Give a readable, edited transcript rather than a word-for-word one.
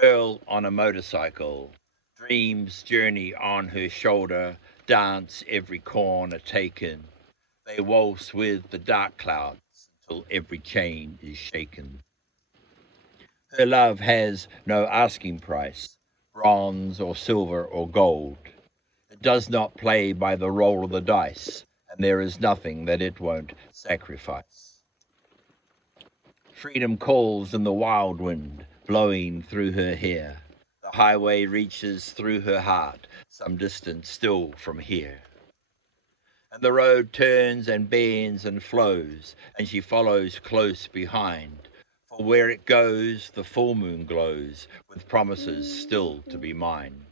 Girl on a motorcycle, dreams journey on her shoulder, dance every corner taken. They waltz with the dark clouds until every chain is shaken. Her love has no asking price, bronze or silver or gold. It does not play by the roll of the dice, and there is nothing that it won't sacrifice. Freedom calls in the wild wind, blowing through her hair. The highway reaches through her heart, some distance still from here. And the road turns and bends and flows, and she follows close behind. For where it goes, the full moon glows, with promises still to be mine.